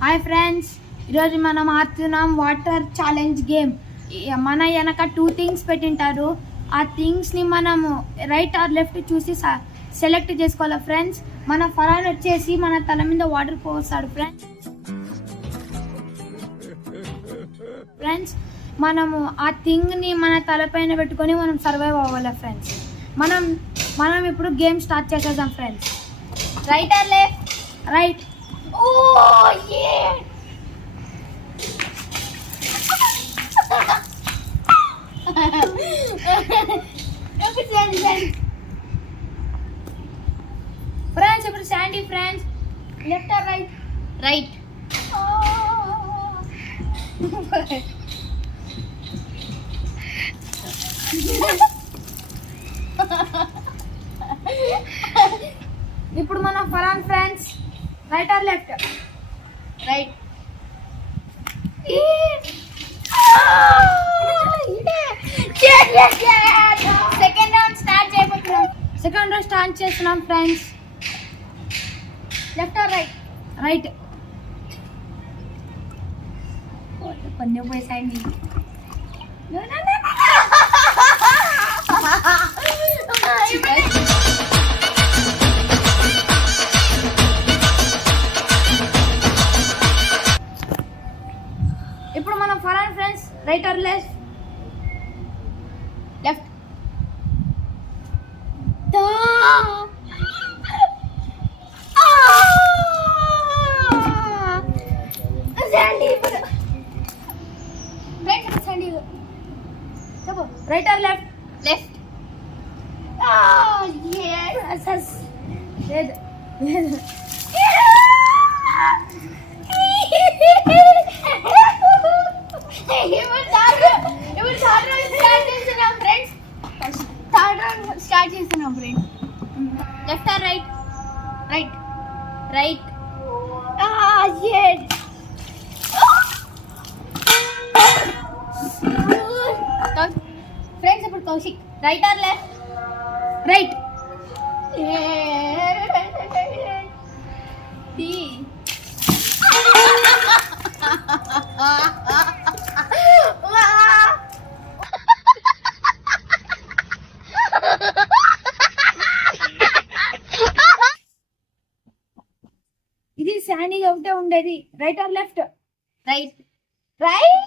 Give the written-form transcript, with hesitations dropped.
Hi friends, ఈరోజు మనం ఆడుతున్నాం వాటర్ ఛాలెంజ్ గేమ్. మన వెనక 2 థింగ్స్ పెట్టింటారు. ఆ థింగ్స్ని మనము రైట్ ఆర్ లెఫ్ట్ చూసి సెలెక్ట్ చేసుకోవాలి ఫ్రెండ్స్. మన ఫరాన్ వచ్చేసి మన తల మీద వాటర్ పోస్తాడు ఫ్రెండ్స్. మనము ఆ థింగ్ని మన తలపైన పెట్టుకొని మనం సర్వైవ్ అవ్వాలి ఫ్రెండ్స్. మనం ఇప్పుడు గేమ్ స్టార్ట్ చేసేద్దాం friends. Right or left? Right. Oh yeah! Friends, ఇప్పుడు Sandy friends. Left or right? Right. ఇప్పుడు మన Farhan friends. Right or left? Right. Second round start చేయబోతున్నాం. Second round start చేస్తున్నాం friends. Left or right? Right. పన్ను పోయేసాయండి. ఇప్పుడు మనం ఫరాన్ friends. Right or left? Left. Right or left? Left. లేదు లేదు. స్టార్ట్ చేస్తున్నాం friends. Left or right? Right. Right. Friends ఇప్పుడు Kaushik. Right or left? Right. ఇది శాండీ ఒకటే ఉండేది. Right or left? Right. Right.